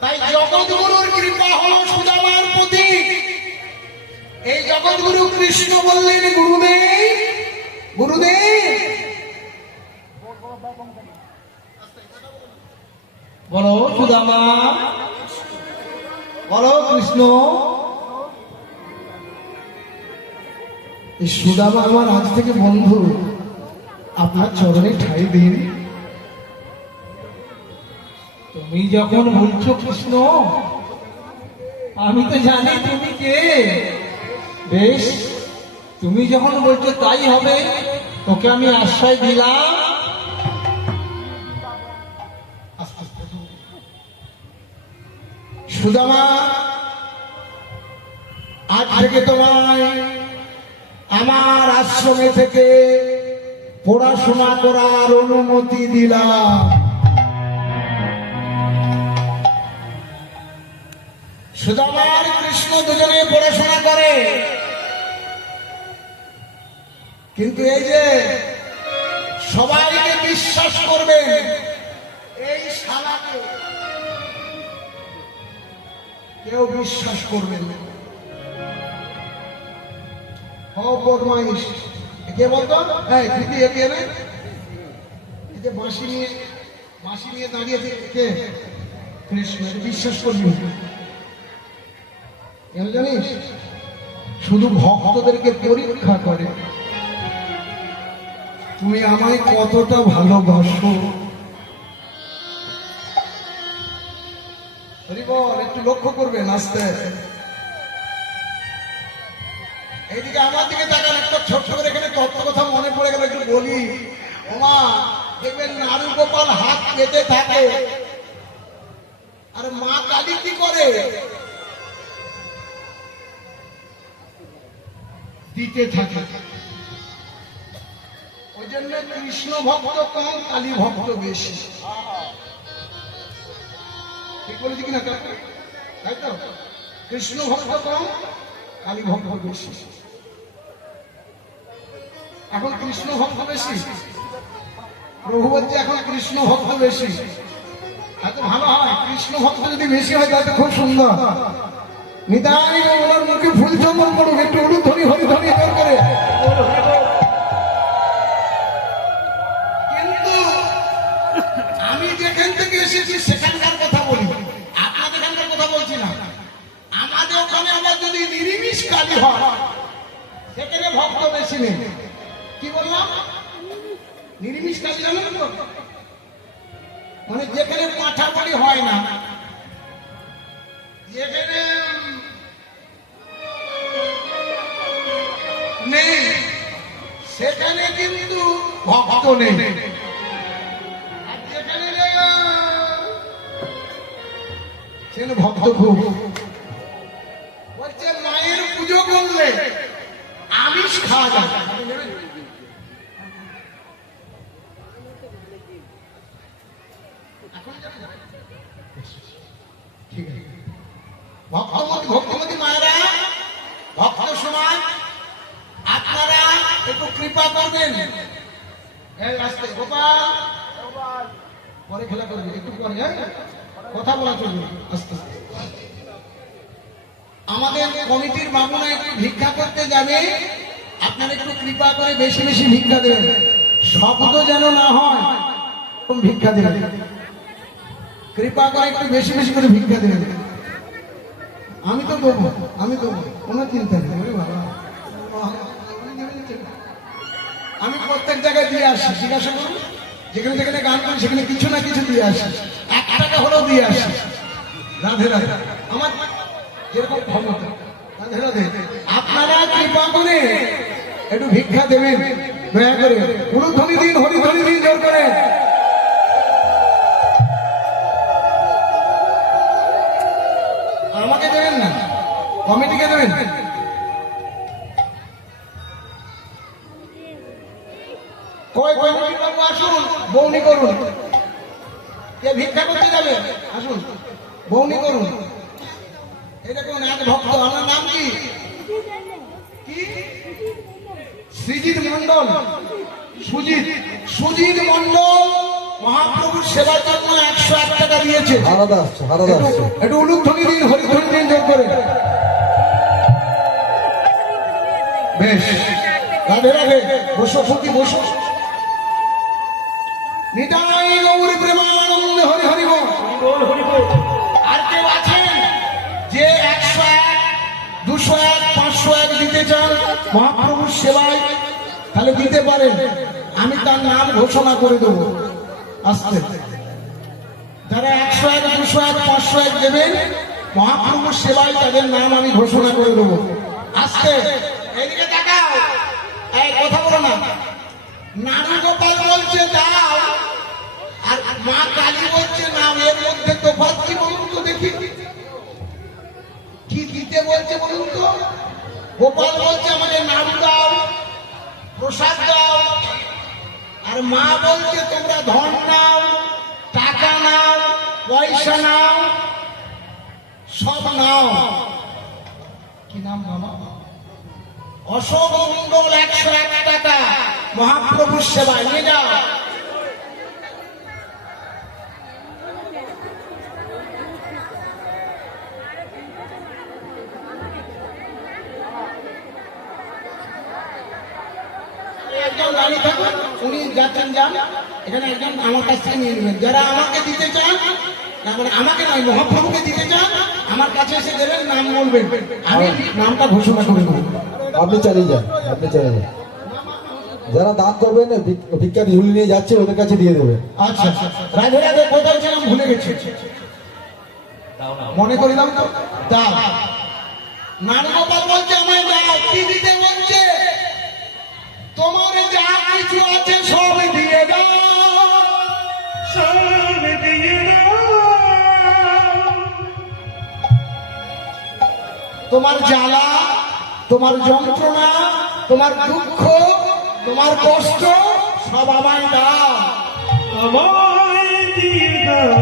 তাই জগৎগুরুর কৃপা হলো সুদামার প্রতি। এই জগৎগুরু কৃষ্ণ বললেন, গুরুদেব গুরুদেব, বলো সুদামা, বলো কৃষ্ণ। এই সুদামা আমার আজ থেকে বন্ধু, আপনার চরণে ঠাঁই দিন। তুমি যখন বলছো কৃষ্ণ, আমি তো জানি তুমি কে। বেশ, তুমি যখন বলছো তাই হবে। তোকে আমি আশ্রয় দিলাম। সুদামা, আজ থেকে তোমায় আমার আশ্রমে থেকে পড়াশোনা করার অনুমতি দিলাম। সুদামা আর কৃষ্ণ দুজনে পড়াশোনা করে, কিন্তু এই যে সবাইকে বিশ্বাস করবে এই শালাকে কেউ বিশ্বাস করবে না। বদমাইশ কে বলতো? হ্যাঁ দিদি, একে না, এই যে বাঁশি নিয়ে দাঁড়িয়েছে কে? কৃষ্ণ। বিশ্বাস করবি কেন জানিস? শুধু ভক্তদেরকে পরীক্ষা করে তুমি আমায় কতটা ভালোবাসো। হরিবল, একটু লক্ষ্য করবেন আস্তে। এইদিকে আমার দিকে তাকান, একটা ছোট্ট করে এখানে তত্ত্ব কথা মনে পড়ে গেল, একটু বলি। ওমা, দেখবেন নারু গোপাল হাত পেতে থাকে, আর মা কালী কি করে? দিতে থাকে। ওই জন্য কৃষ্ণ ভক্ত কম, কালী ভক্ত বেশি। ঠিক বলেছি কিনা? তাই তো, কৃষ্ণ ভক্ত কম, কালী ভক্ত বেশি। এখন কৃষ্ণ ভক্ত বেশি, প্রভু বলছে এখন কৃষ্ণ ভক্ত বেশি। এত ভালো হয়, কৃষ্ণ ভক্ত যদি বেশি হয় তাহলে খুব সুন্দর। নিতাই ওনার মুখে ফুল চন্দন করুক, একটু উলুধ্বনি হরিধ্বনি করে। কিন্তু আমি যেখান থেকে এসেছি সেখানকার কথা বলি, আপনাদের এখানকার কথা বলছি না। আমাদের ওখানে আবার যদি নিরামিষ কালী হয় সেখানে ভক্ত বেশি নেই। কি বললাম? নিরামিষ কালী জানেন তো? মানে যেখানে পাঠা বাড়ি হয় না, যেখানে নেই সেখানে কিন্তু ভক্ত নেই। আর যেখানে সেখানে ভক্ত খুব। বলছে মায়ের পুজো করলে আমিষ খাওয়া যায়। ঠিক আছে, ভক্তমতী মায়েরা, ভক্ত সমাজ, আপনারা একটু কৃপা করবেন। গোপাল, পরে খেলা করবে, একটু পরে, হ্যাঁ কথা বলা চলবে আস্তে আস্তে। আমাদের কমিটির বাবুরা একটু ভিক্ষা করতে যাবে, আপনারা একটু কৃপা করে বেশি বেশি ভিক্ষা দেবেন। শব্দ যেন না হয়, ভিক্ষা দেবেন। কৃপা করে একটু বেশি বেশি করে ভিক্ষা দেবেন। আমি তো দেবো, কোনো চিন্তা নেই। আমি প্রত্যেক জায়গায় দিয়ে আসি, জিজ্ঞাসা করুন, যেখানে যেখানে গান করি সেখানে কিছু না কিছু দিয়ে আসি, 1 টাকা হলেও দিয়ে আসি। রাধে রাধে, আমার যেরকম ক্ষমতা। রাধে রাধে। আপনারা কৃপা করে একটু ভিক্ষা দেবেন, দয়া করে। উলুধ্বনি দিন, হরিধ্বনি দিন জোর করে। আমাকে দেবেন না, কমিটিকে দেবেন। বাবু আসুন, বৌনি করুন। কে ভিক্ষা করতে যাবে? আসুন, বৌনি করুন। এই দেখুন এক ভক্ত, আমার নাম কি? শ্রীজিৎ মন্ডল। সুজিত মন্ডল মহাপ্রভুর সেবার জন্য 101 টাকা দিয়েছে। হারাদা আসছে, হারাদা আসছে। একটু উলুধ্বনি দিন, হরিধ্বনি দিন জোর করে। বেশ, রাধে রাধে। বসো ফুটি, বসো। নিতাই গৌর প্রেমানন্দ, হরি হরি বল। আর কেউ আছেন যে 101, 201, 501 দিতে চান মহাপ্রভুর সেবায়? তাহলে দিতে পারেন, আমি তার নাম ঘোষণা করে দেবো। আসতে যারা 101, 201, 501 দেবেন মহাপ্রভুর সেবায়, তাদের নাম আমি ঘোষণা করে দেবো। আসতে এদিকে তাকাও, এই কথা বলো না। নানু গোপাল বলছে দাও, আর মা কালী বলছে নাও, এর মধ্যে তফাৎ কি বলুন তো দেখি? কি দিতে বলছে বলুন তো? গোপাল বলছে আমাদের নাম দাও, প্রসাদ দাও, আর মা বলছে তোমরা ধন নাও, টাকা নাও, পয়সা নাও, সব নাও। কি নাম বাবা? অশোক মন্ডল 101 টাকা মহাপ্রভুর সেবায় নিয়ে যাও। একজন দাঁড়িয়ে থাকুন, উনি যাচ্ছেন যান, এখানে একজন আমার কাছ থেকে নিয়ে নেবেন। যারা আমাকে দিতে চান, তারপরে আমাকে নয় মহাপ্রভুকে দিতে চান, আমার কাছে এসে দেবেন, নাম বলবেন, আমি নামটা ঘোষণা করে দেবো। আপনি চালিয়ে যান, আপনি চালিয়ে যান। যারা দান করবেন ভিক্ষা ঝুলি নিয়ে যাচ্ছে ওদের কাছে দিয়ে দেবে। আচ্ছা, রাধে রাধে। কোথায় ছিলাম ভুলে গেছি, মনে করিলাম তো। দাও। নানগোপাল বলছে আমায় দাও। কি দিতে বলছে? তোমার যা কিছু আছে সব দিয়ে দাও, সব দিয়ে দাও। তোমার জ্বালা, তোমার যন্ত্রণা, তোমার দুঃখ, তোমার কষ্ট সব আমায় দাও, আমায় দিয়ে দাও।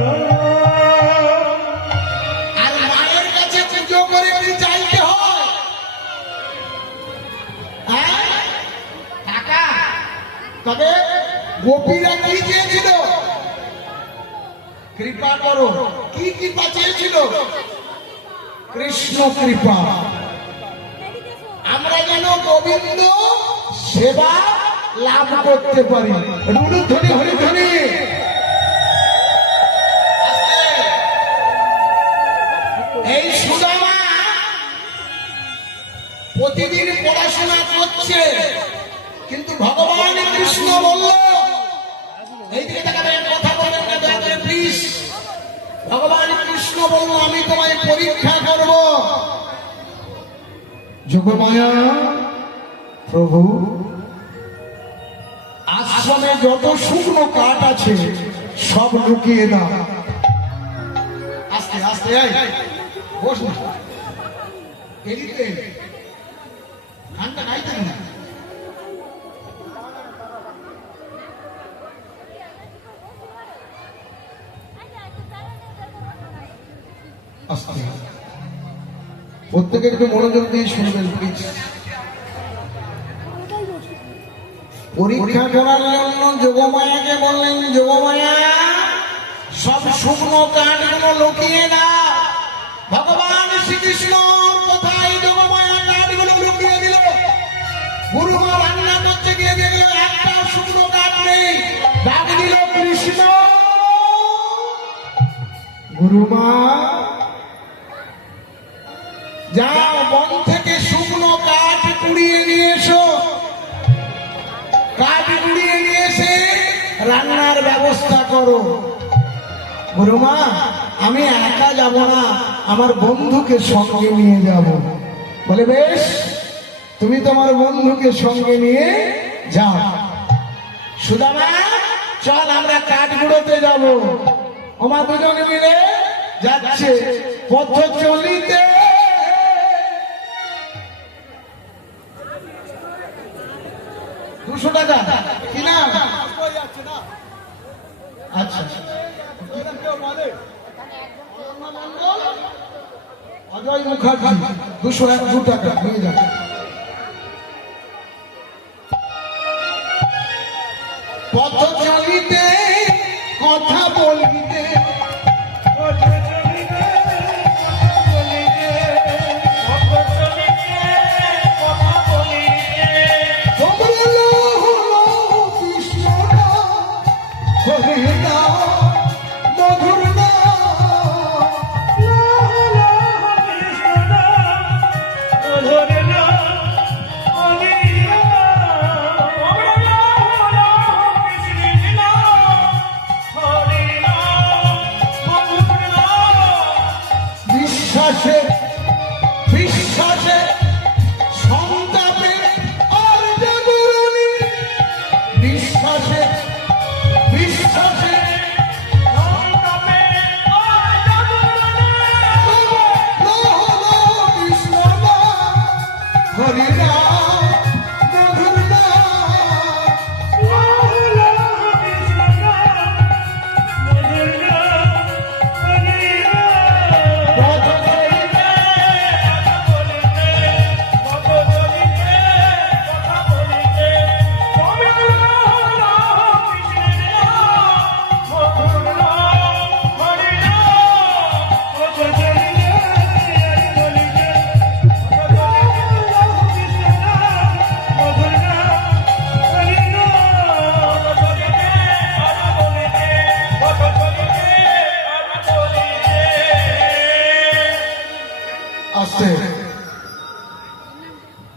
আর মায়ের কাছে পুজো করে কি চাইতে হয়? হ্যাঁ, টাকা। তবে গোপীরা কি চেয়েছিল? কৃপা করো। কি কৃপা চেয়েছিল? কৃষ্ণ কৃপা। আমরা যেন গোবিন্দ সেবা লাভ করতে পারি। রুলুধ্বনি, হরিধ্বনি। এই সুদামা প্রতিদিন পড়াশোনা করছে, কিন্তু ভগবান কৃষ্ণ বলল, এই দিকে তাকাবেন, কথা বলবেন না দয়া করে প্লিজ। ভগবান কৃষ্ণ বলল আমি তোমায় পরীক্ষা করব। যোগমায়া প্রভু, আশ্রমে যত শুকনো কাঠ আছে সব লুকিয়ে দাও। আস্তে আস্তে, বস না, এদিকে গানটা গাইতে না। আস্তে, প্রত্যেকে একটু মনোযোগ দিয়ে শুনবেন প্লিজ। পরীক্ষা করার জন্য যোগমায়াকে বললেন, যোগমায়া সব শুকনো কাঠগুলো লুকিয়ে না। ভগবান শ্রীকৃষ্ণ কোথায় যোগমায়া কাঠগুলো লুকিয়ে দিল? গুরুমা রান্না করতে গিয়ে দেখলো একটা শুকনো কাঠ নেই। ডাক দিল কৃষ্ণ, গুরুমা যাও বন থেকে শুকনো কাঠ কুড়িয়ে নিয়ে এসো। কাঠ কুড়িয়ে নিয়ে এসে রান্নার ব্যবস্থা করো। গুরুমা আমি একা যাব না, আমার বন্ধুকে সঙ্গে নিয়ে যাব। বলে বেশ, তুমি তোমার বন্ধুকে সঙ্গে নিয়ে যাও। সুদামা চল আমরা কাঠগুড়োতে যাব। আমার দুজনে মিলে যাচ্ছে। পথ চলিতে $200 কি না? আচ্ছা, অজয় মুখার্জি 202 টাকা নিয়ে যান। পথ চলিতে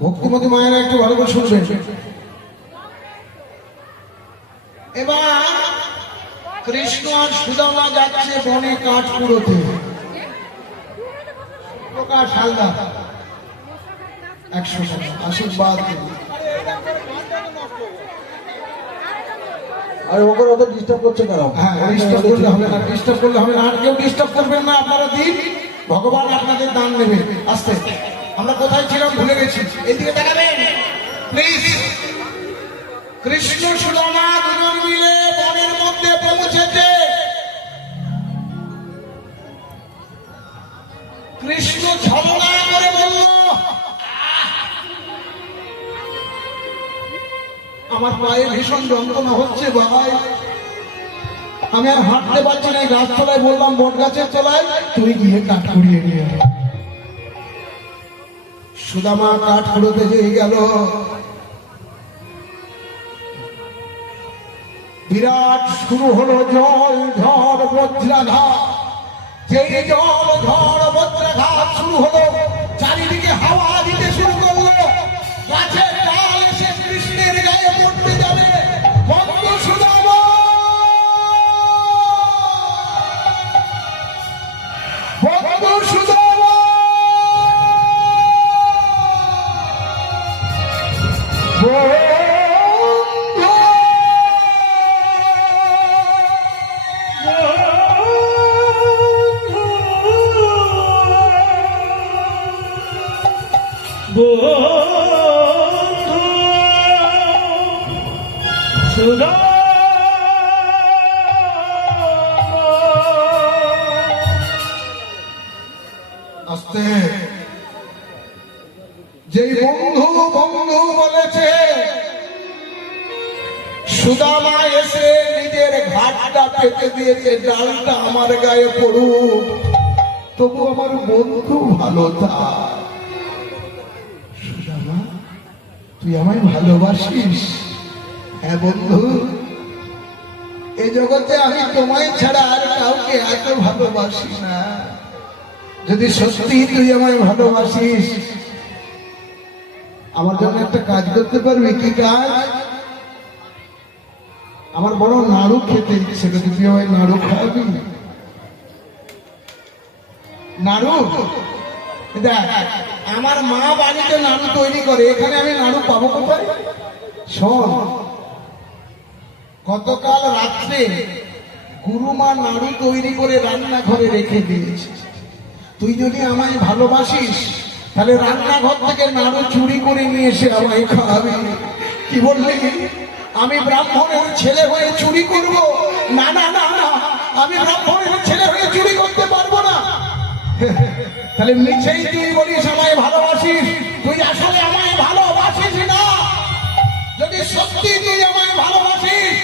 ভক্তিমতী মায়েরা একটু ভালো করে শুনবেন। এবার কৃষ্ণ আর সুদামা যাচ্ছে বনে কাঠ কুড়োতে। প্রকাশ হালদার 100 টাকা আশীর্বাদ দিন। আর ওকে অত ডিস্টার্ব করছে কেন? হ্যাঁ, ডিস্টার্ব করলে হবে না, ডিস্টার্ব করলে হবে না। আর কেউ ডিস্টার্ব করবেন না, আপনারা দিন, ভগবান আপনাদের দান নেবে। আস্তে, আমরা কোথায় ছিলাম ভুলে গেছি, এদিকে দেখাবেন প্লিজ। কৃষ্ণ সুদামা দুজন মিলে বনের মধ্যে পৌঁছেছে। কৃষ্ণ ছলনা করে বলল, আমার পায়ে ভীষণ যন্ত্রণা হচ্ছে ভাই, আমি আর হাঁটতে পারছি না। গাছতলায় বললাম, বট গাছের তলায়, তুই গিয়ে কাঠ কুড়িয়ে নিয়ে আয়। সুদামা কাঠ কুড়োতে যেয়ে গেল। বিরাট শুরু হলো জল ঝড় বজ্রাঘাত। যেই জল ঝড় বজ্রাঘাত শুরু হলো, চারিদিকে হাওয়া দিতে শুরু করলো। গাছের ডাল এসে কৃষ্ণের গায়ে পড়তে যাবে। বন্ধু সুদামা, বন্ধু সুদামা, আস্তে। যেই বন্ধু বন্ধু বলেছে, সুদামা এসে নিজের ঘাটটা পেতে দিয়েছে, ডালটা আমার গায়ে পড়ুক, তবু আমার বন্ধু ভালো থাক। সুদামা, তুই আমায় ভালোবাসিস? হ্যাঁ বন্ধু, এই জগতে আমি তোমায় ছাড়া আর কাউকে এত ভালোবাসি না। যদি সত্যি তুই আমায় ভালোবাসিস, আমার জন্য একটা কাজ করতে পারবি? কি কাজ? আমার বড় নাড়ু খেতে ইচ্ছে, তুই আমায় নাড়ু খাওয়াবি? নাড়ু দেখ, আমার মা বাড়িতে নাড়ু তৈরি করে, এখানে আমি নাড়ু পাবো কোথায়? শোন, গতকাল রাত্রে গুরুমা নাড়ু তৈরি করে রান্নাঘরে রেখে দিয়েছে। তুই যদি আমায় ভালোবাসিস, তাহলে রান্নাঘর থেকে নাড়ু চুরি করে নিয়ে এসে আমায় খাওয়াবি। কি বললি? আমি ব্রাহ্মণের ছেলে হয়ে চুরি করব? না না না না, আমি ব্রাহ্মণের ছেলে হয়ে চুরি করতে পারবো না। তাহলে মিছেই তুই বলিস আমায় ভালোবাসিস, তুই আসলে আমায় ভালোবাসিস না। যদি সত্যি তুই আমায় ভালোবাসিস,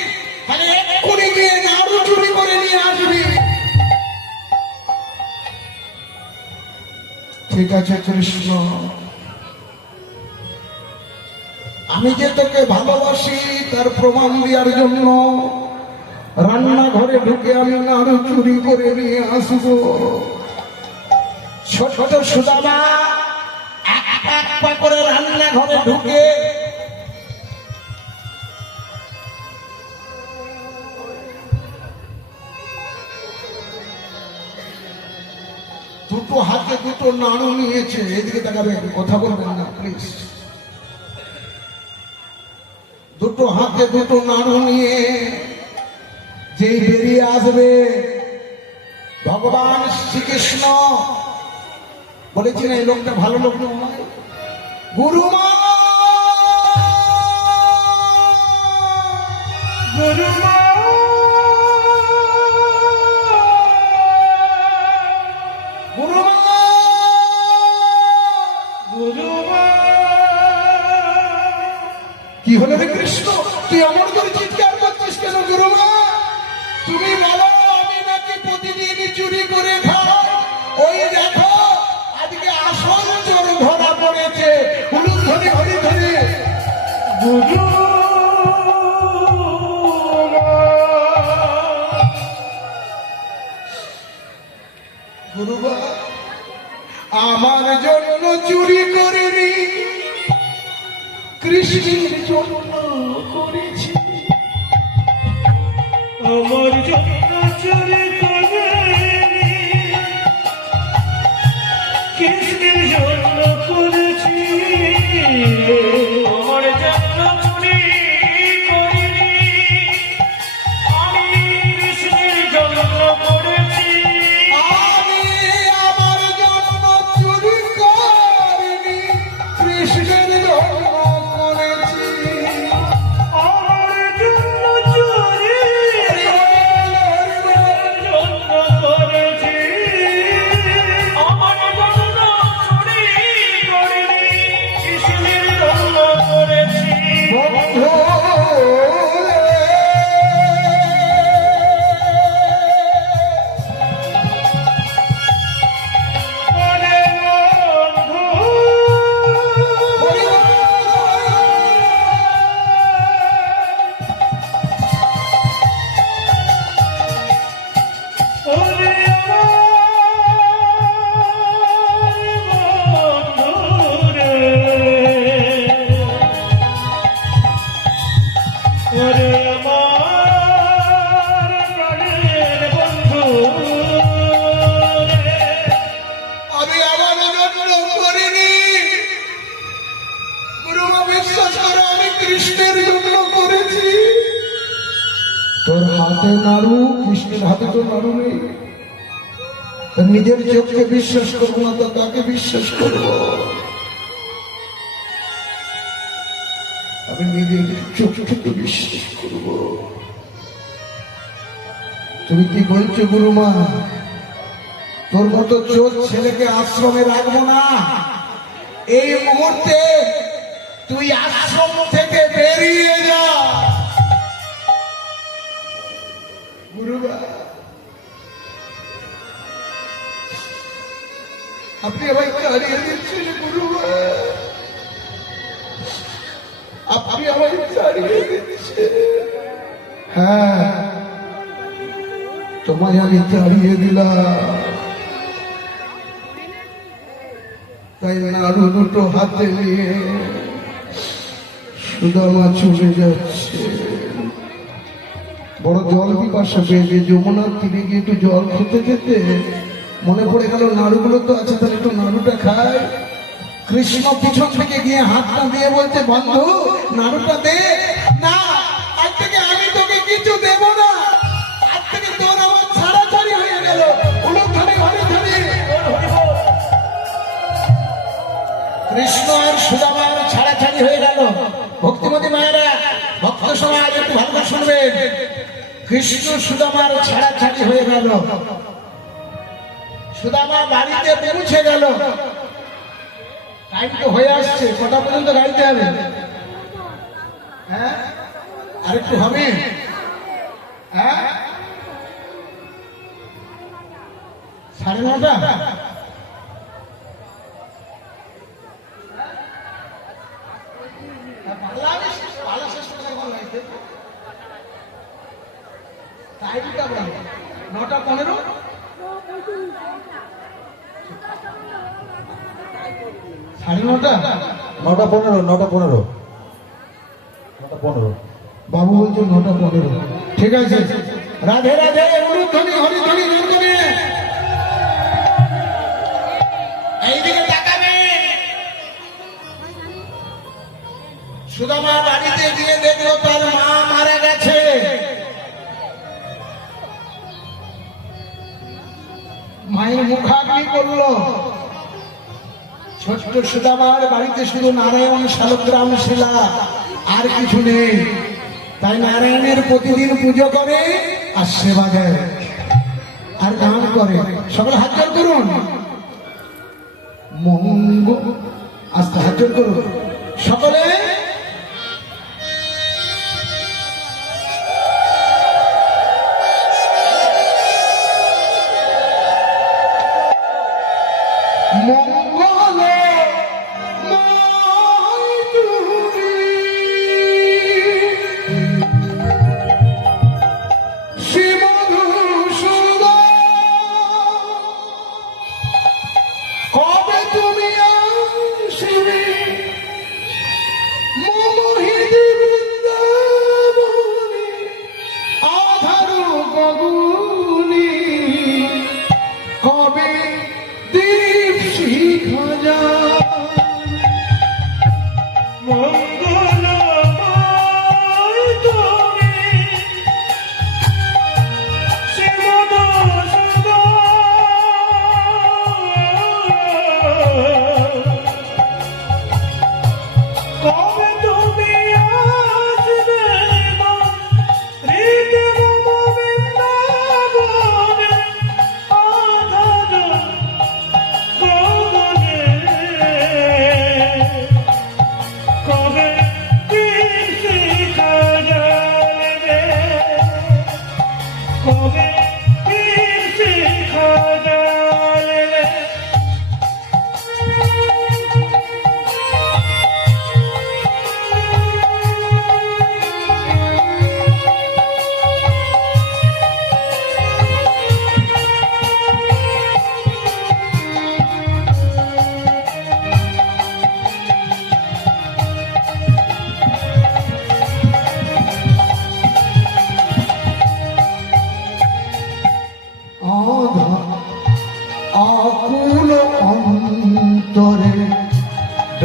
তাহলে এক্ষুনি গিয়ে নাড়ু চুরি করে নিয়ে আসবি। ঠিক আছে কৃষ্ণ, আমি যে তোকে ভালোবাসি তার প্রমাণ দেওয়ার জন্য রান্নাঘরে ঢুকে আমি নাড়ু চুরি করে নিয়ে আসবো। ছোট ছোট সুদামা এক পা করে রান্নাঘরে ঢুকে দুটো হাতে দুটো নাড়ু নিয়েছে। এদিকে তাকাবেন, কথা বলবেন না প্লিজ। দুটো হাতে দুটো নাড়ু নিয়ে যেই বেরিয়ে আসবে, ভগবান শ্রীকৃষ্ণ বলেছেন এই লোকটা ভালো লোক নয়। গুরুমা, গুরুমা, গুরুমা, গুরুমা। কি হলো রে কৃষ্ণ, তুই অমর করে চিৎকার করছিস কেন? গুরুমা, তুমি বলো আমি নাকি প্রতিদিন চুরি করে খাই? ওই দেখো আজকে আসল চোর ধরা পড়েছে। হুলুম ধরে হরি ধরে। গুরুমা, আমার জন্য চুরি করিনি, কৃষ্ণের জন্য করেছি। আমার জন্য চুরি করে কৃষ্ণের জন্য করেছি, আমার জন্য চুরি করিনি, আমি কৃষ্ণের জন্য করেছি। আমি আমার জন্য চুরি করিনি, কৃষ্ণের জন্য করেছি। আমার জন্য চুরি জন্য করেছি, আমার জন্য চুরি করিনি, কৃষ্ণের জন্য করেছি। বন্ধু ওরে বন্ধু, ওরে আমার বন্ধু রে, ওরে আমার প্রাণের বন্ধু রে, আমি আমার জন্য করিনি, গুরুমা বিশ্বাস করো আমি কৃষ্ণের জন্য করেছি। তোর হাতে নাড়ু, কৃষ্ণের হাতে তো নাড়ু নেই। তোর নিজের চোখকে বিশ্বাস করবো না তো তাকে বিশ্বাস করবো? আমি নিজের চোখকে বিশ্বাস করবো। তুমি কি বলছো গুরুমা? তোর মতো চোর ছেলেকে আশ্রমে রাখবো না। এই মুহূর্তে তুই আশ্রম থেকে বেরিয়ে যা। গুরুমা, আপনি আমায় তাড়িয়ে দিচ্ছেন গুরুমা, আপনি আমায় তাড়িয়ে দিচ্ছেন। হ্যাঁ, তোমায় আমি তাড়িয়ে দিলাম। তাই নাড়ু দুটো হাতে নিয়ে সুদামা চলে যাচ্ছে। বড় জল পিপাসা পেয়েছে, যমুনার তীরে গিয়ে একটু জল খেতে খেতে মনে পড়ে গেল নাড়ুগুলো তো আছে, তাহলে একটু নাড়ুটা খায়। কৃষ্ণ পিছন থেকে গিয়ে হাতটা দিয়ে বলছে, বন্ধু নাড়ুটা দে। না, আজ থেকে আমি তোকে কিছু দেব না, আজ থেকে তোর আমার ছাড়াছাড়ি হয়ে গেল। উলুক ধরে ঘরে ধরে কৃষ্ণ আর সুদামার ছাড়াছাড়ি হয়ে গেল। ভক্তিমতী মায়েরা, ভক্ত সমাজ একটু ভালো করে শুনবেন। কৃষ্ণ সুদামার ছাড়াছাড়ি হয়ে গেল। সুদামা বাড়িতে পৌঁছে গেল। টাইম তো হয়ে আসছে, কটা পর্যন্ত গাড়িতে হবে? হ্যাঁ, আরেকটু হবে। হ্যাঁ, 9:30। টাইমটা বলো, 9:15। 9:30। 9:15, 9:15, 9:15। বাবু বলছে 9:15। ঠিক আছে, রাধে রাধে, উলুধ্বনি হরিধ্বনি নন্দনে। এইদিকে তাকাবে। সুদামা বাড়িতে গিয়ে দেখলো তার মা মারা গেছে। মায়ের মুখাগ্নি করলো। ছোট্ট সুদামার বাড়িতে শুধু নারায়ণ শালগ্রাম শিলা, আর কিছু নেই। তাই নারায়ণের প্রতিদিন পুজো করে আর সেবা দেয় আর গান করে। সকলে হাত জোড় করুন। মঙ্গ, আস্তে হাত জোড় করুন সকলে। মঙ্গলে মাই তুমি, শিবধূসূদন, কবে তুমি আসিবে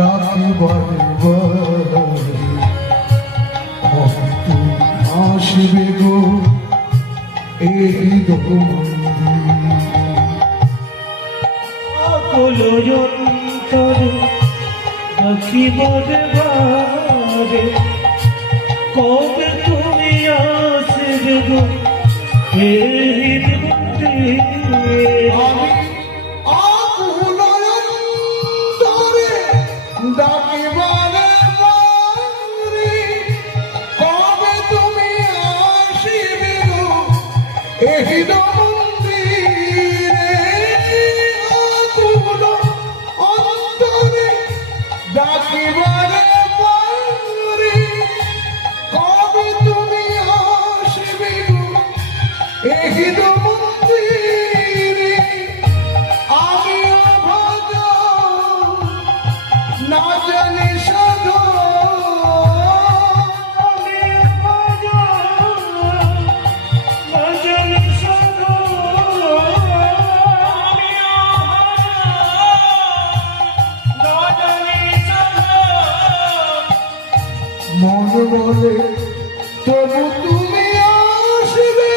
ডাকি বারে বারে হয়তো আসবে গো এই আকুল অন্তরে ডাকি বারে বারে কবে তুমি আসবে গো এই মন্দিরে আমি আকুল অন্তরে ডাকি বারে বারে কবে তুমি আসবে গো এই মন্দিরে আকুল অন্তরে ডাকি বারে বারে কবে তুমি আসবে গো এই মন্দিরে আমি অভাগা না জানি সাধু আমি ভাজা ভজন সাধু আমি ভজনী সাধু মন বলে তবু তুমি আসবে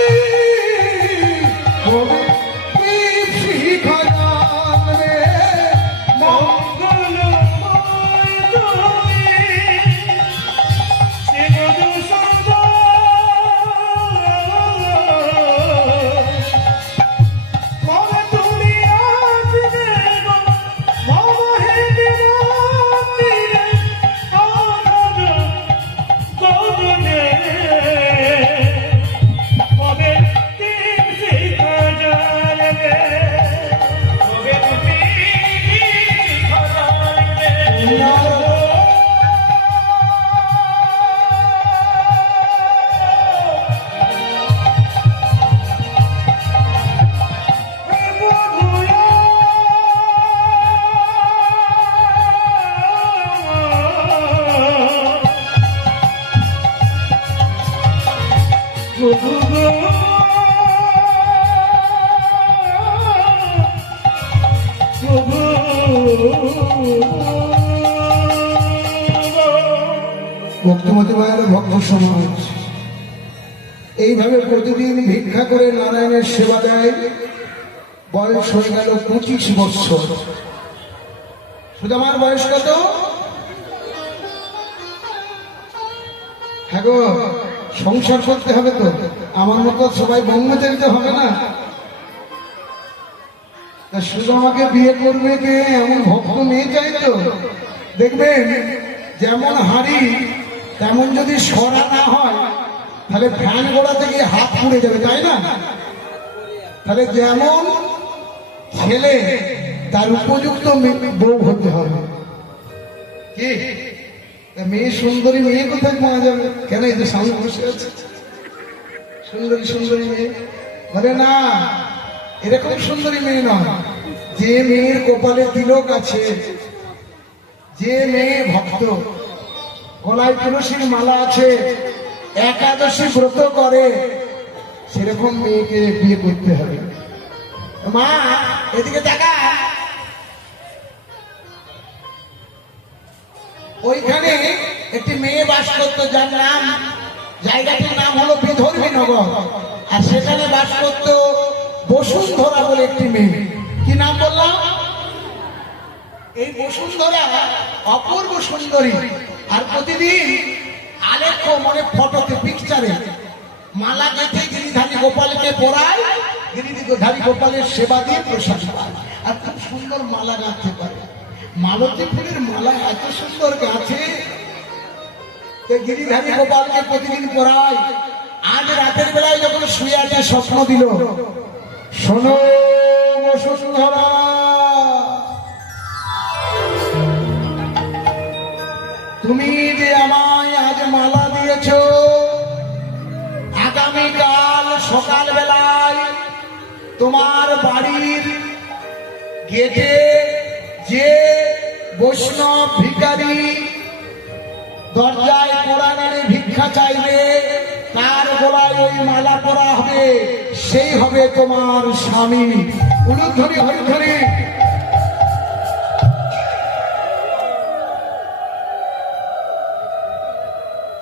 কবে শিখা জানবে মঙ্গলময় তুমি শিবদু সদা কবে তুমি আসবে গো মমহেদি মন্দিরে আনন্দ গগনে কবে তিন শিখা জানবে কবে তুমি শিখা জানবে ভক্তমতী মায়ের ভক্ত সমাজ এইভাবে প্রতিদিন ভিক্ষা করে নারায়ণের সেবা দেয়। বয়স হয়ে গেল 25 বছর। শুধু আমার বয়স কত? হ্যাঁ গো, সংসার করতে হবে তো, আমার মতো সবাই ব্রহ্মচারী তো হবে না। তা শুধু আমাকে বিয়ে করবে কে এমন ভক্ত মেয়ে চাই তো। দেখবেন যেমন হাড়ি তেমন যদি সরা না হয় তাহলে ফ্যান গোড়াতে গিয়ে হাত পুড়ে যাবে, তাই না? তাহলে যেমন ছেলে তার উপযুক্ত বউ হতে হবে। কি তা মেয়ে সুন্দরী মেয়ে কোথায় পাওয়া যাবে? কেন এই যে সামনে বসে আছে সুন্দরী সুন্দরী মেয়ে, বলে না এরকম সুন্দরী মেয়ে নয়, যে মেয়ের কপালে তিলক আছে, যে মেয়ে ভক্ত, গলায় তুলসীর মালা আছে, একাদশী ব্রত করে, সেরকম মেয়েকে বিয়ে করতে হবে। মা এদিকে দেখা, ওইখানে একটি মেয়ে বাস করতো যার নাম, জায়গাটির নাম হলো বিধর্মী নগর, আর সেখানে বাস করতো বসুন্ধরা বলে একটি মেয়ে। কি নাম বললাম? এই বসুন্ধরা অপূর্ব সুন্দরী, আর প্রতিদিন আলেখ্য মানে ফটোতে পিকচারে মালা গেঁথে গিরিধারী গোপালকে পরায়, গিরিধারী গোপালের সেবা দিয়ে প্রসাদ পায়, আর খুব সুন্দর মালা গাঁথতে পারে। মালতী ফুলের মালা এত সুন্দর গাছে, গিরিধারী গোপালকে প্রতিদিন পরায়। আজ রাতের বেলায় যখন শুয়ে আছে স্বপ্ন দিল, শোনো বসুন্ধরা, তুমি যে আমায় আজ মালা দিয়েছ, আগামীকাল সকাল বেলায় তোমার বাড়ির গেটে যে বৈষ্ণব ভিখারি দরজায় কোরআনের ভিক্ষা চাইবে, তার গলায় ওই মালা পরা হবে, সেই হবে তোমার স্বামী। উলুধ্বনি হরিধ্বনি।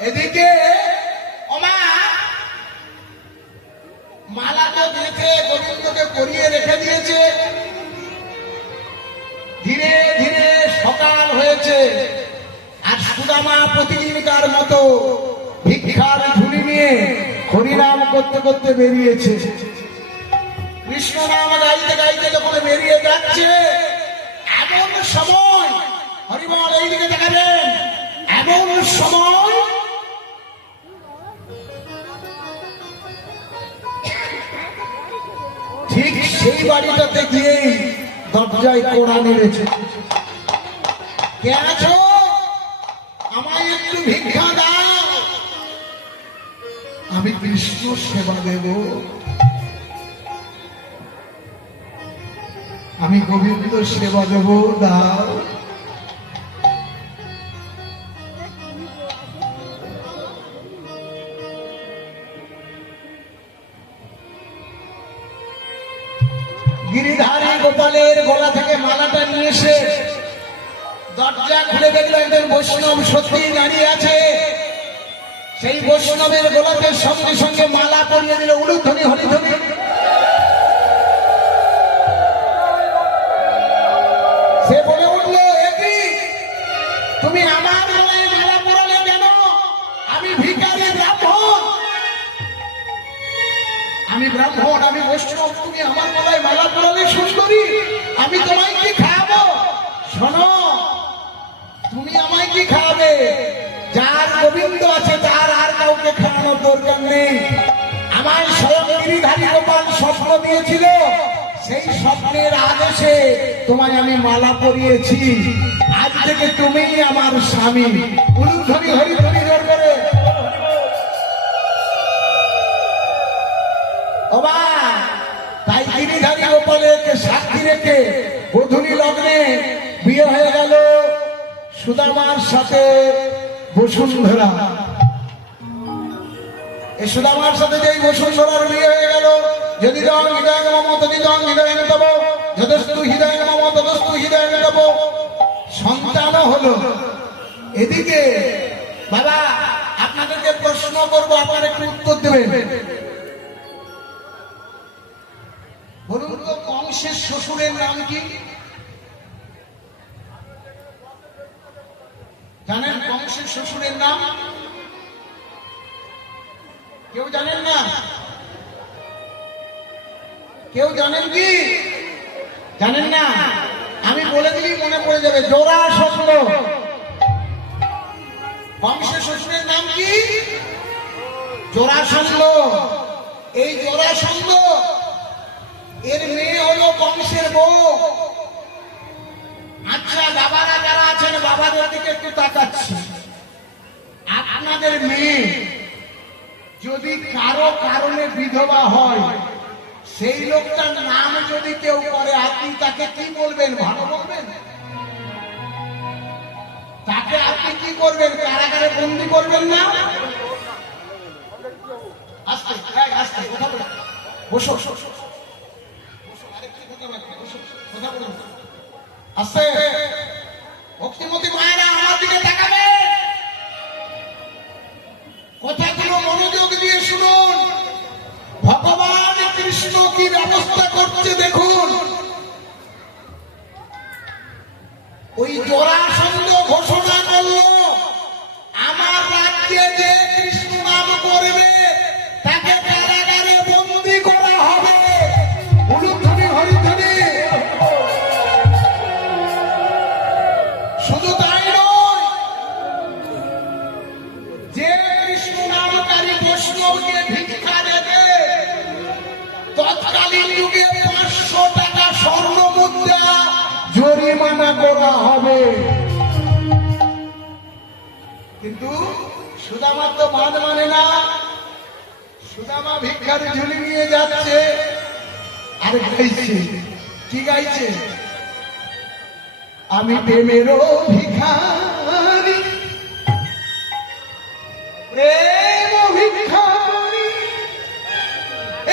এদিকে ওমা মালাটা দিয়েছে, গোবিন্দকে পরিয়ে রেখে দিয়েছে। ধীরে ধীরে সকাল হয়েছে, আর সুদামা প্রতিদিনকার মতো ভিক্ষার ঝুলি নিয়ে হরিনাম করতে করতে বেরিয়েছে। কৃষ্ণ নাম গাইতে গাইতে যখন বেরিয়ে যাচ্ছে, এমন সময়, হরিবল এইদিকে দেখাবেন, এমন সময় ঠিক সেই বাড়িটাতে গিয়েই দরজায় কোড়া নেড়েছে। কে আছো? আমায় একটু ভিক্ষা দাও, আমি কৃষ্ণ সেবা দেব, আমি গোবিন্দ সেবা দেব, দাও। গিরিধারী গোপালের গলা থেকে মালাটা নিয়ে এসে দরজা খুলে দেখলো একজন বৈষ্ণব সত্যি দাঁড়িয়ে আছে। সেই বৈষ্ণবের গলাতে সঙ্গে সঙ্গে মালা পরিয়ে দিল, উলুধ্বনি হরিধ্বনি। সে বলে উঠল, একি তুমি আমার গলায় মালা পরালে কেন? আমি ভিখারি ব্রাহ্মণ, আমি ব্রাহ্মণ, আমি বৈষ্ণব, তুমি আমার গলায় মালা পরালে সুন্দরী, আমি তোমায় কি খাওয়াবো? শোনো, তুমি আমায় কি খাওয়াবে? যার গোবিন্দ আছে তার আর কাউকে খাওয়ানোর দরকার নেই। আমার স্বয়ং গিরিধারী গোপাল স্বপ্ন দিয়েছিল, সেই স্বপ্নের আদেশে তোমায় আমি মালা পরিয়েছি। আজ থেকে তুমি আমার স্বামী। উলুধ্বনি হরিধ্বনি জোর করে। ওবা তাই গিরিধারী গোপালকে সাক্ষী রেখে গোধূলি লগ্নে বিয়ে হয়ে গেল সুদামার সাথে বসুন্ধরা। এই সুদামার সাথে যেই বসুন্ধরার বিয়ে হয়ে গেল, যদি জন হৃদয় মম তদি জন হৃদয় দেব, যদস্তু হৃদয় মম তদস্তু হৃদয় দেব, সন্তানও হলো। এদিকে বাবা আপনাদেরকে প্রশ্ন করবো, আপনারা একটু উত্তর দেবেন। বলুন তো, কংসের শ্বশুরের নাম কি জানেন? কংসের শ্বশুরের নাম কেউ জানেন না? কেউ জানেন কি? জানেন না? আমি বলে দিলেই মনে পড়ে যাবে, জরাসন্ধ। কংসের শ্বশুরের নাম কি? জরাসন্ধ। এই জরাসন্ধ এর মেয়ে হলো কংসের বউ। আচ্ছা বাবারা যারা আছেন, বাবাদের দিকে একটু তাকাচ্ছি। আপনাদের মেয়ে যদি কারো কারণে বিধবা হয়, সেই লোকটার নাম যদি কেউ করে, আপনি তাকে কি বলবেন? ভালো বলবেন? তাকে আপনি কি করবেন? কারাগারে বন্দি করবেন না? আস্তে আস্তে কথা বলুন। বসো, কথা বলুন আস্তে। ভক্তিমতী মায়েরা আমার দিকে তাকাবে, কথাগুলো মনোযোগ দিয়ে শুনুন। ভগবান কৃষ্ণ কি ব্যবস্থা করছে দেখুন। ওই জরাসন্ধ ঘোষণা করলো, আমার রাজ্যে যে কৃষ্ণ নাম করবে তাকে কারাগারে বন্দী করা হবে। উলুধ্বনি হরিধ্বনি। শুধু তাই নয়, যে কৃষ্ণ নামকারী বৈষ্ণবকে ভিক্ষা দেবে, তৎকালীন যুগে 500 টাকা স্বর্ণ মুদ্রা জরিমানা করা হবে। কিন্তু সুদামা তো মানে না। সুদামা ভিক্ষার ঝুলি নিয়ে যাচ্ছে আর গাইছে। কি গাইছে? আমি প্রেমেরও ভিখারি, প্রেম ভিখারি,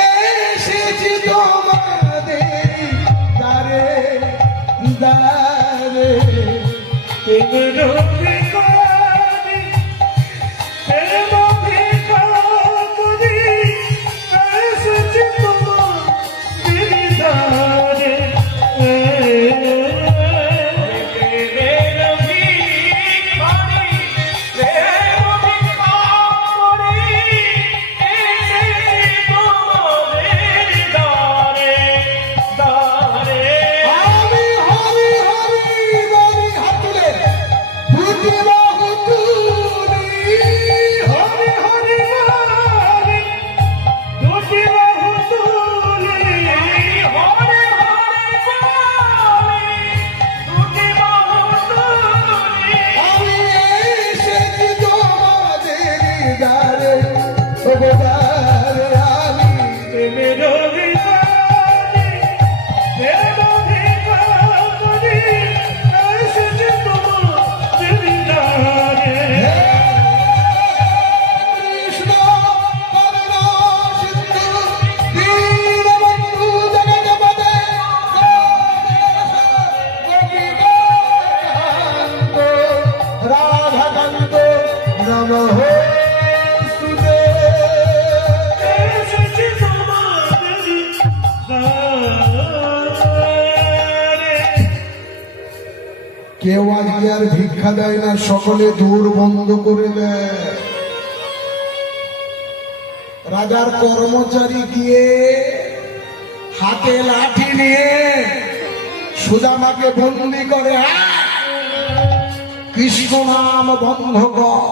এসেছি তোমাদের দ্বারে দ্বারে। প্রেমেরও ভিখারি, আমি হরি হরি বলি হাত তুলে দুটি বাহু তুলি হরি হরি বলি দুটি বাহু তুলি হরি হরি বলি দুটি বাহু তুলি আমি এসেছি তোমাদের দ্বারে ও দ্বারে আমি প্রেমের অভিযানে প্রেম অভিযানে এসেছি তোমাদের দ্বারে কৃষ্ণ করুণা সিন্ধু দীনবন্ধু জগৎপতে রাধাকান্ত নমঃ স্তুতে। এসেছি তোমাদের দ্বারে কেউ আজকে আর ভিক্ষা দেয় না, সকলে দূর বন্ধ করে দেয়। রাজার কর্মচারী গিয়ে হাতে লাঠি নিয়ে সুদামাকে বন্দি করে কৃষ্ণ নাম বন্ধ কর।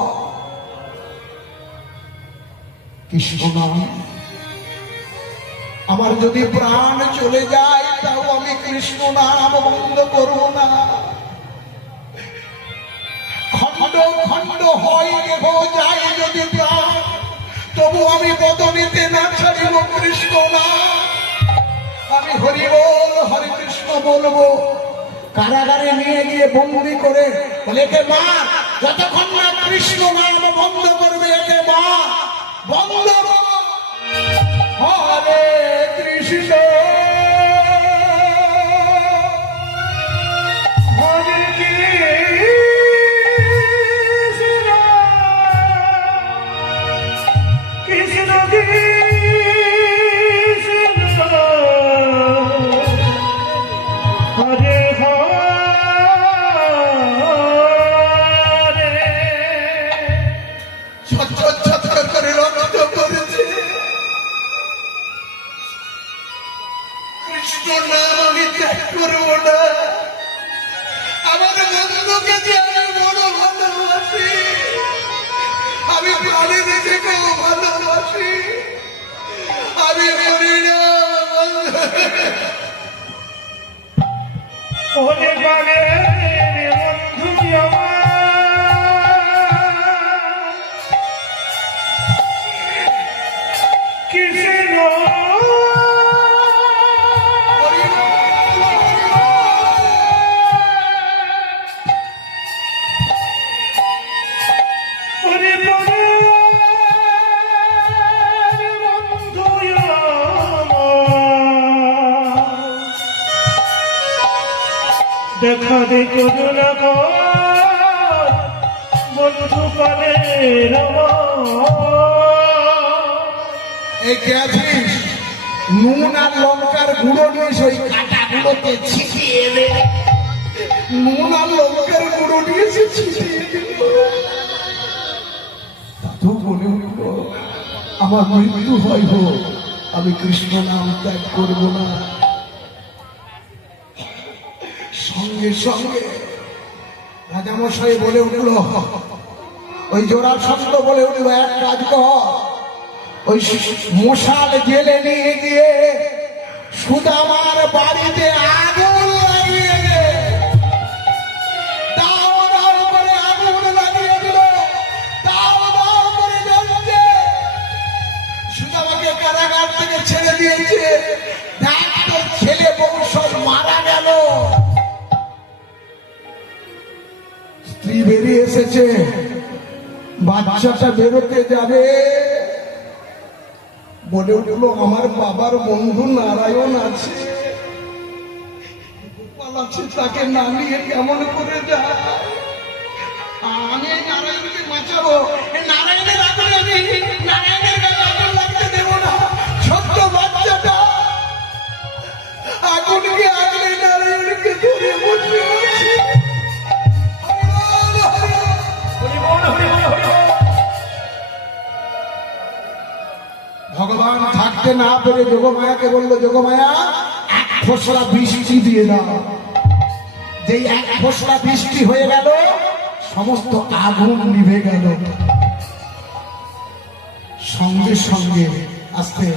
কৃষ্ণ নাম, আমার যদি প্রাণ চলে যায় তাও আমি কৃষ্ণ নাম বন্ধ করব না। খণ্ড খণ্ড হয় দেহ যায় যদি প্রাণ, তবু আমি বদনিতে না ছাড়িব কৃষ্ণ নাম। আমি হরি বল হরে কৃষ্ণ বলবো। কারাগারে নিয়ে গিয়ে বন্দি করে বলে একে মা, যতক্ষণ না কৃষ্ণ নাম বন্ধ করবে একে মা বন্ধ কর। হরে কৃষ্ণ হরে কৃষ্ণ কৃষ্ণ কৃষ্ণ হরে হরে ছটছট ছটছট করে রক্ত করেছে। কৃষ্ণ নাম আমি ত্যাগ করবো না। আমার বন্ধুকে যে আমি বড় ভালোবাসি, আমি প্রাণে দেখে কেউ ভালোবাসি, আমি করি না বন্ধু। ওরে বাগে বন্ধু আমার কৃষ্ণ ওরে বাগে বন্ধু আমার দেখা দে করুণা কর বন্ধু পালে এই কে আছিস? নুন আর লঙ্কার গুঁড়ো নিয়ে ওই কাঁটাগুলোতে ছিটিয়ে দে। নুন আর লঙ্কার গুঁড়ো নিয়েছে ছিটিয়ে দিল। দাদু বলে উঠল, আমার মৃত্যু হয় হোক, আমি কৃষ্ণ নাম ত্যাগ করব না। সঙ্গে সঙ্গে রাজামশাই বলে উঠল, ওই জোড়াসন্দ বলে উঠল, এক কাজ কর, ওই মশাল জেলে নিয়ে গিয়ে সুদামার বাড়িতে আগুন লাগিয়ে দে। দাও দাও করে আগুন লাগিয়ে দিল, দাও দাও করে জ্বলছে। সুদামাকে কারাগার থেকে ছেড়ে দিয়েছে। দেখ তোর ছেলে বউ সব মারা গেল। স্ত্রী বেরিয়ে এসেছে, বাচ্চাটা বেরোতে যাবে, বলে উঠল, আমার বাবার বন্ধু নারায়ণ আছে, গোপাল আছে, তাকে না নিয়ে কেমন করে যায়? আমি এই নারায়ণকে বাঁচাবো। এই নারায়ণের থাকতে না পেরে যোগমায়াকে বললো, যোগমায়া এক ফোঁসলা বৃষ্টি দিয়ে দাও। যেই এক ফোঁসলা বৃষ্টি হয়ে গেল, সমস্ত আগুন নিভে গেল। সঙ্গে সঙ্গে আস্তে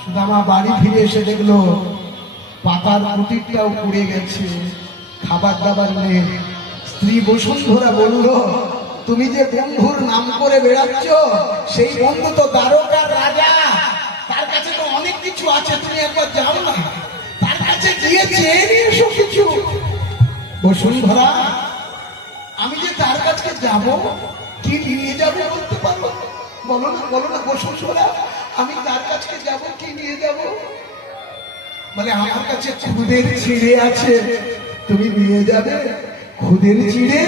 সুদামা বাড়ি ফিরে এসে দেখলো পাতার কুটিরটাও পুড়ে গেছে, খাবার দাবার নেই। স্ত্রী বসুন্ধরা বলল, তুমি যে বন্ধুর নাম করে বেড়াচ্ছ, সেই বন্ধু তো দ্বারকার রাজা, তার কাছে তো অনেক কিছু আছে, তুমি একবার যাও না, তার কাছে গিয়ে চেয়ে নিয়ে এসো কিছু। বসুন্ধরা, আমি যে তার কাছে যাব, কি নিয়ে যাব বলতে পারো? বলো না, বলো না বসুন্ধরা, আমি তার কাছে যাব, কি নিয়ে যাব? বলে, আমার কাছে খুদের চিড়ে আছে, তুমি নিয়ে যাবে খুদের চিড়ে?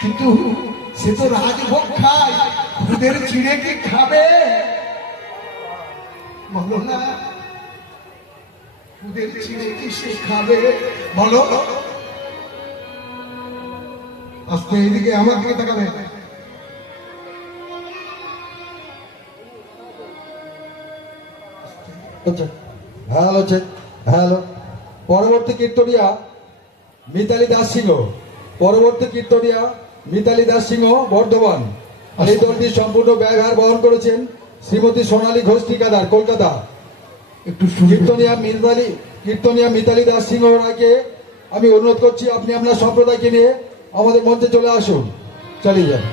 কিন্তু সে তো রাজভোগ খায়, খুদের চিড়ে কি খাবে? বলো না, খুদের চিড়ে কি সে খাবে? বলো। আস্তে এইদিকে আমার দিকে তাকাবে। Hello hello. পরবর্তী কীর্তনিয়া মিতালি দাস সিংহ, পরবর্তী কীর্তনিয়া মিতালি দাস সিংহ, বর্ধমান। এই দলটি সম্পূর্ণ ব্যয়ভার বহন করেছেন শ্রীমতী সোনালী ঘোষ ঠিকাদার, কলকাতা। একটু কীর্তনিয়া মিতালি দাস সিংহ রায়কে আমি অনুরোধ করছি, আপনি আপনার সম্প্রদায়কে নিয়ে আমাদের মঞ্চে চলে আসুন। চালিয়ে যান।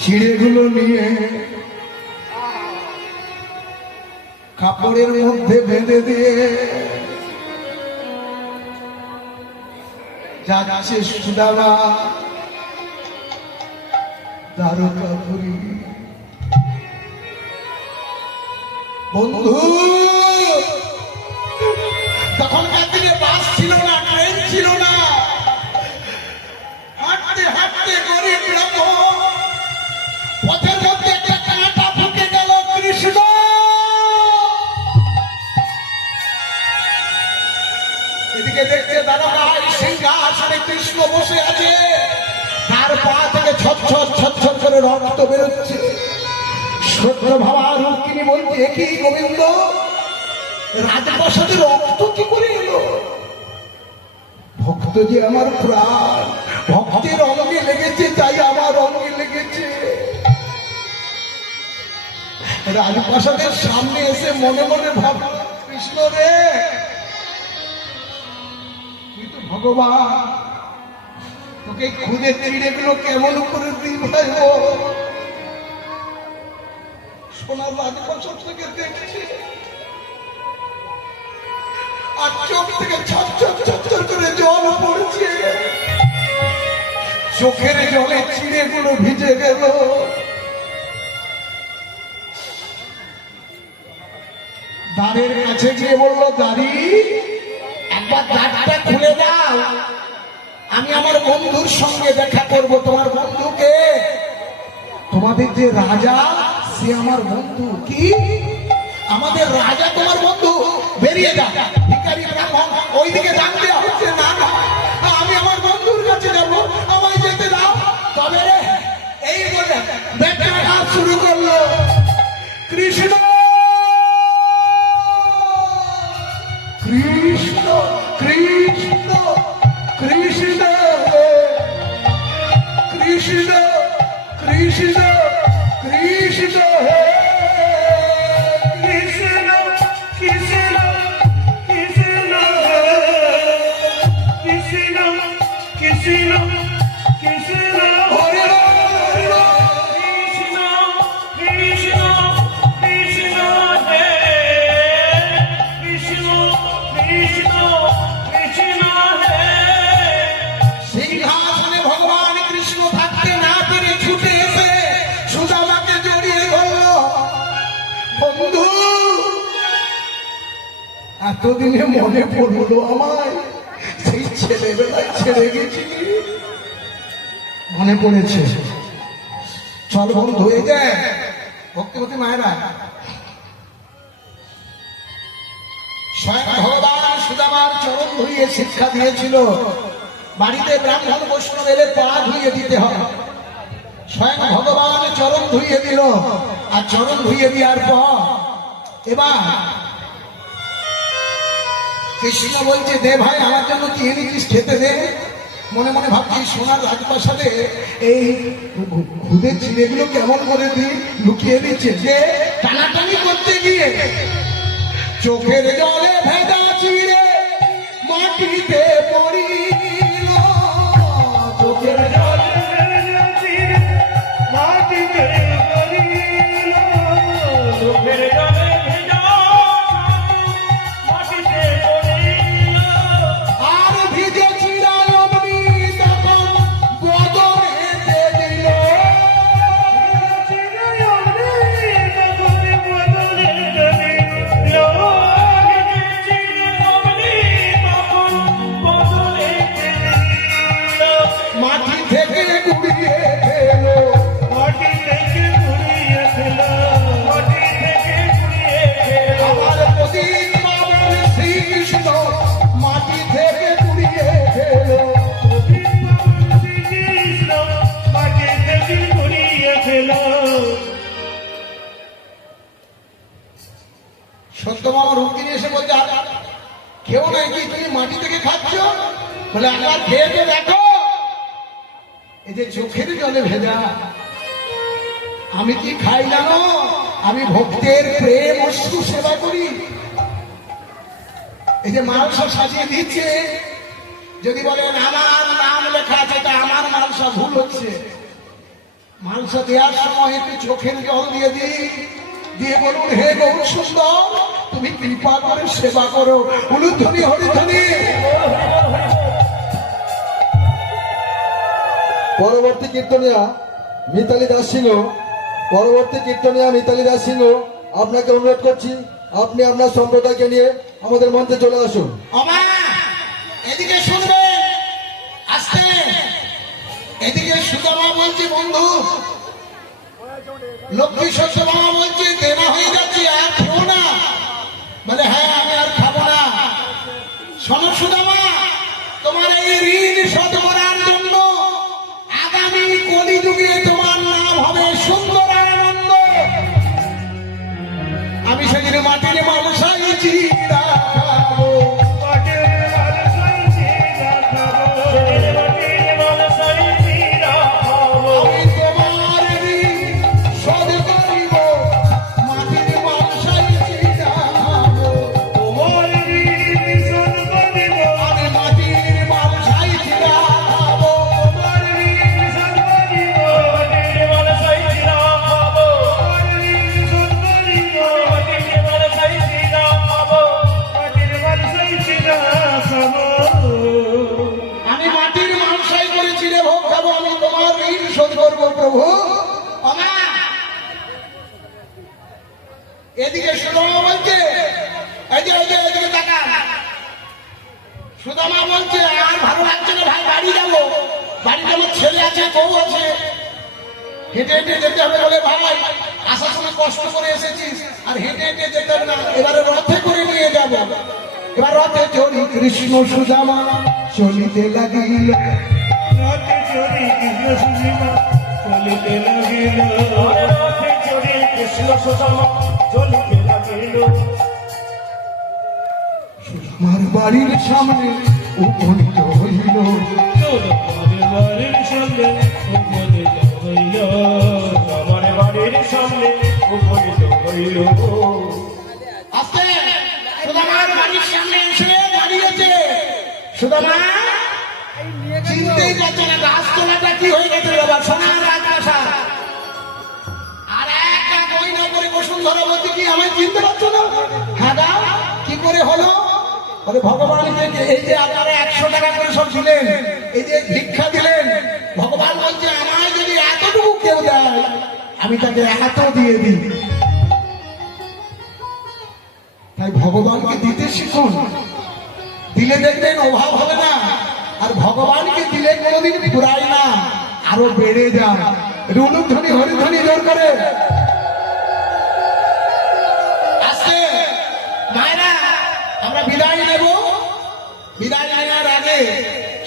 চিড়েগুলো নিয়ে কাপড়ের মধ্যে বেঁধে দিয়ে যাচ্ছে সুদামা দ্বারকাপুরী। বন্ধু, তখনকার দিনে বাস ছিল না, ট্রেন ছিল না, হাঁটতে হাঁটতে গরিব ব্রাহ্মণ পথের মধ্যে একটা কাঁটা ঢুকে গেল। কৃষ্ণ এদিকে দেখতে দাঁড়ায়, সিংহাসনে কৃষ্ণ বসে আছে, তার পা থেকে ছট করে রক্ত বেরোচ্ছে। সত্য ভাবা রুক্মিণী বলছে, কি গোবিন্দ, রাজপ্রাসাদে রক্ত কি করে এলো? ভক্ত যে আমার প্রাণ, ভক্তের অঙ্গে লেগেছে, তাই আমার অঙ্গে লেগেছে। রাজপ্রাসাদের সামনে এসে মনে মনে ভাব, কৃষ্ণ রে, তুই তো ভগবান, তোকে খুঁজে চিড়েগুলো কেমন করে দিই ভাই? সোনার রাজপ্রাসাদ থেকে দেখছি, আর চোখ থেকে ছচ্ছর করে জল পড়ছে, চোখের জলে চিড়েগুলো ভিজে গেল। দ্বারের কাছে গিয়ে বলল, দাঁড়ি, একবার দ্বারটা খুলে দাও, আমি আমার বন্ধুর সঙ্গে দেখা করব। তোমার বন্ধুকে? তোমাদের যে রাজা, সে আমার বন্ধু। কি? আমাদের রাজা তোমার বন্ধু? বেরিয়ে যা, ভিখারি ব্রাহ্মণ, ওইদিকে ডাক দেওয়া হচ্ছে। না না, আমি আমার বন্ধুর কাছে যাব, আমায় যেতে দাও। তবে রে, এই বলে বেটাঘাত শুরু করলো। কৃষ্ণ কৃষ্ণ কৃষ্ণ কৃষ্ণ কৃষ্ণ কৃষ্ণ কৃষ্ণ হে কৃষ্ণ কৃষ্ণ কৃষ্ণ কৃষ্ণ কৃষ্ণ কৃষ্ণ হরে রাম, হরে রাম। কৃষ্ণ কৃষ্ণ কৃষ্ণ হে কৃষ্ণ কৃষ্ণ কৃষ্ণ হে। সিংহাসনে ভগবান কৃষ্ণ থাকতে না পেরে ছুটে এসে সুদামাকে জড়িয়ে ধরল। বন্ধু, এতদিনে মনে পড়লো আমায়, সেই ছেলেবেলায় ছেড়ে গেছি, মনে পড়েছে। চল বন্ধু, হয়ে যায় ভক্তিপতি মায়েরা। স্বয়ং ভগবান সুদামার চরণ ধুইয়ে শিক্ষা দিয়েছিল, বাড়িতে ব্রাহ্মণ বৈষ্ণব এলে পা ধুইয়ে দিতে হয়। স্বয়ং ভগবান চরণ ধুইয়ে দিল। আর চরণ ধুইয়ে দেওয়ার পর এবার কৃষ্ণ বলছে, দে ভাই, আমার জন্য কি এনেছিস খেতে দে। মনে মনে ভাবছি সোনার রাজপ্রাসাদে এই খুদের ছিলেগুলো কেমন করে দিই লুকিয়ে দিচ্ছে। যে টানাটানি করতে গিয়ে চোখের জলে ভেজা চিড়ে মাটিতে পড়িল। চোখের জলে মাটিতে পড়িল, চোখের জলে ভেজা মাটিতে পড়িল। আর ভিজে চিড়ায় অমনি তখন বদনে দিল। মাটি থেকে কুড়িয়ে খেলো। আমার প্রদীপ পাবন শ্রীকৃষ্ণ মাটি থেকে কুড়িয়ে খেলো। সত্যভামা রুক্মিণী এসে বলছে, কেউ নাই কি তুমি মাটি থেকে খাচ্ছ? বলে একবার খেয়ে তো দেখো। এই যে চোখের জলে ভেজা, আমি কি খাই জানো? আমি ভক্তের প্রেম অশ্রু সেবা করি। এই যে মালসা সাজিয়ে দিচ্ছে, যদি বলেন আমার নাম লেখা আছে, তা আমার মালসা ভুল হচ্ছে। মালসা দেওয়ার সময় একটু চোখের জল দিয়ে দিই, দিয়ে বলুন, হে গৌর সুন্দর, তুমি কৃপা করে সেবা করো। উলুধ্বনি হরিধ্বনি। পরবর্তী কীর্তনিয়া মিতালি দাস সিংহ, পরবর্তী কীর্তনিয়া মিতালি দাস সিংহ, আপনাকে অনুরোধ করছি আপনি আপনার সম্প্রদায়কে নিয়ে আমাদের মঞ্চে চলে আসুন। অমা, এদিকে শুনবেন, আসতে। এদিকে সুদামা বলছে, বন্ধু লক্ষ্মী সত্যভামা বলছে, দেনা হয়ে যাচ্ছে, আর খেও না। বলে, হ্যাঁ আমি আর খাবো না। শোনো সুদামা, তোমার এই ঋণ শোধ করার জন্য আগামী কলিযুগে তোমার নাম হবে সুন্দরানন্দ। আমি সেদিন মাটির মানুষাই চিরা খাবো। আমি তোমার ঋণ শোধ করিব, মাটির মানুষাই চিরা খাবো। আমি মাটির মানুষাই চিরা খাবো। আমি মাটির মানুষাই করে চিরে ভোগ খাবো। আমি তোমার ঋণ শোধ করবো প্রভু। অমা, এদিকে সুদামা বলছে, এদিকে তাকান। সুদামা বলছে, আর ভালো লাগছে না ভাই, বাড়ি যাবো। বাড়িতে আমার ছেলে আছে, বউ আছে, হেঁটে হেঁটে যেতে হবে। বলে, ভাই আসার সময় কষ্ট করে এসেছিস, আর হেঁটে হেঁটে যেতে হবে না, এবারে রথে করে নিয়ে যাবো। এবার রথে চড়ি কৃষ্ণ সুদামা চলিতে লাগিল। আমার বাড়ির সামনে উপনীত হইল। আস্তে, সুদামার বাড়ির সামনে এসে দাঁড়িয়েছে। সুদামা চিনতেই পারছে না গাছতলাটা কি হয়ে গেছে বাবা, সোনার রাজপ্রাসাদ। আর একটা গয়না করে বসুন্ধরা বলছে, কি আমায় চিনতে পারছো না? হ্যাঁ দা, কি করে হলো? বলে, ভগবান এই যে আপনারা 100 টাকা করে সব দিলেন, এই যে ভিক্ষা দিলেন, ভগবান বলছে আমায় যদি এতটুকু কেউ দেয় আমি তাকে এত দিয়ে দিই। তাই ভগবানকে দিতে শিখুন, দিলে দেখবেন অভাব হবে না। আর ভগবানকে দিলে কোনোদিন ফুরায় না, আরো বেড়ে যায়। উলুধ্বনি হরিধ্বনি জোর করে। আসছে মায়েরা, আমরা বিদায় নেব। বিদায় নেওয়ার আগে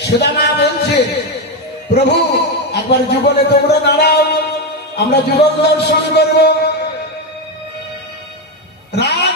সুদামা বলছে, প্রভু একবার যুগলে তোমরা দাঁড়াও, আমরা যুগল দর্শন করব। রাত